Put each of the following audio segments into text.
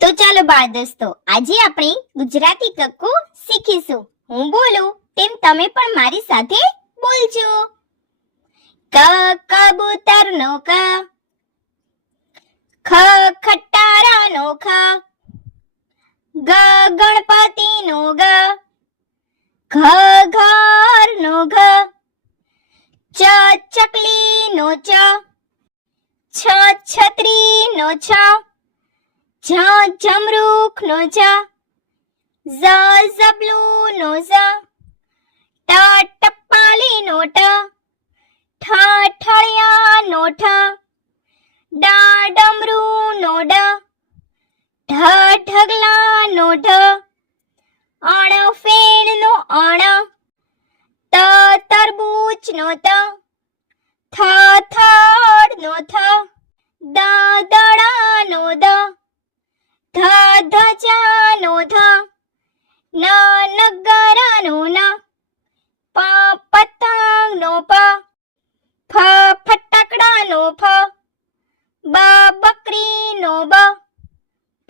તો ચાલો બાળ દોસ્તો, આજે આપણે ગુજરાતી કક્કો શીખીશું. હું બોલું તેમ તમે પણ મારી સાથે બોલજો. ક કબૂતરનો ક, ખ ખટારાનો ખ, ગ ગણપતિનો ગ, ઘ ઘરનો ઘ, ચ ચકલીનો ચ, છ છત્રીનો છ, જ જમરૂખનો જ, ઝ ઝબલુનો ઝ, ટ ટપાલીનો ટ, ઠ ઠળિયાનો ઠ, ડ ડમરૂનો ડ, ઢ ઢગલાનો ઢ, અણ ફેણનો અણ, ત તરબૂચનો ત, થ થડનો થ, દ દડાનો દ, ધ ધજાનો ધ, ન નગરાનો ન, પ પતંગનો પ, ફ ફટાકડાનો ફ, બ બકરીનો બ,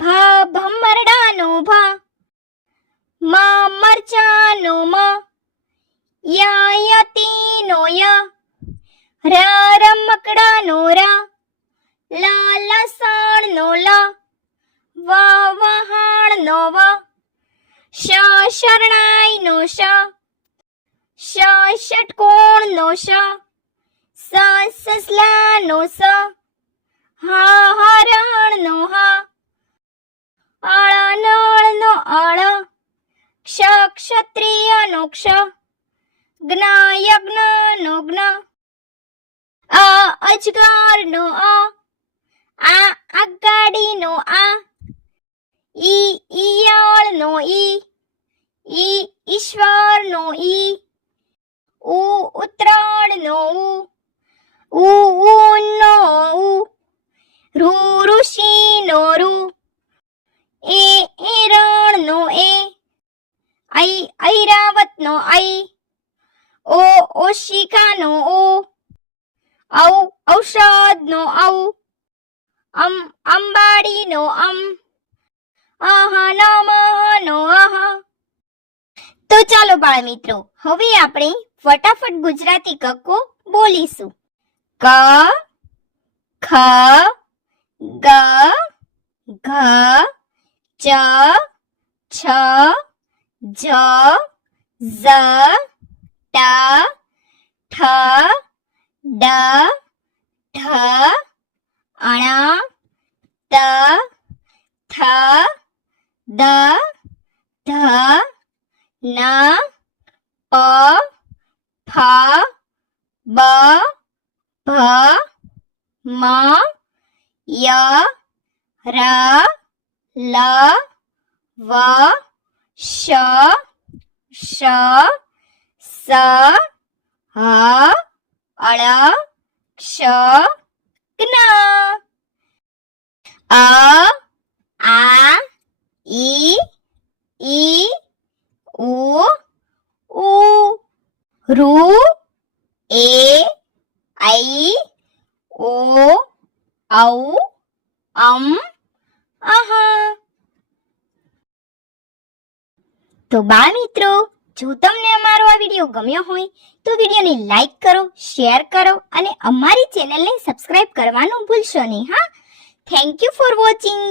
ભ ભમરડાનો ભ, મ મરચાનો મ, ય યતીનો ય, ર રમકડાનો ર, લ લસણનો લ, વ વહાણનો વ, શ શરણાઈનો શ, શ ષટકોણનો શ, સ સસલાનો સ, હ હરણનો હ, અળ નળનો અળ, ક્ષ ક્ષત્રિયનો ક્ષ, જ્ઞ યજ્ઞનો જ્ઞ, અ અજગરનો અ, આ આગાડીનો આ, ઈ ઈયળનો ઈ, ઈશ્વરનો ઈ, ઉ ઉત્તરાયણનો ઉ, ઊનો ઉ, ઋ ઋષિનો ઋ, એરણનો એ, ઐરાવતનો ઐ, ઓ ઓશિકાનો ઓ, ઔ ઔષધનો ઔ, અંબાડીનો અમ, અહ નમઃનો અહ. તો ચાલો બાળ મિત્રો, હવે આપણે ફટાફટ ગુજરાતી કક્કો બોલીશું. ક ખ ગ ઘ ચ છ જ ઝ ટ ઠ ડ ઢ અણ ત થ દ ધ ન પ ફ બ ભ મ ય ર લ વ શ શ સ હ અળ ક્ષ જ્ઞ. અ આ ઈ ઉ ઊ, ઋ એ ઐ ઓ ઔ અમ અહ. તો બાળ મિત્રો, જો તમને અમારો આ વિડીયો ગમ્યો હોય તો વિડીયોને લાઈક કરો, શેર કરો અને અમારી ચેનલને સબસ્ક્રાઇબ કરવાનું ભૂલશો નહીં. હા, થેન્ક યુ ફોર વોચિંગ.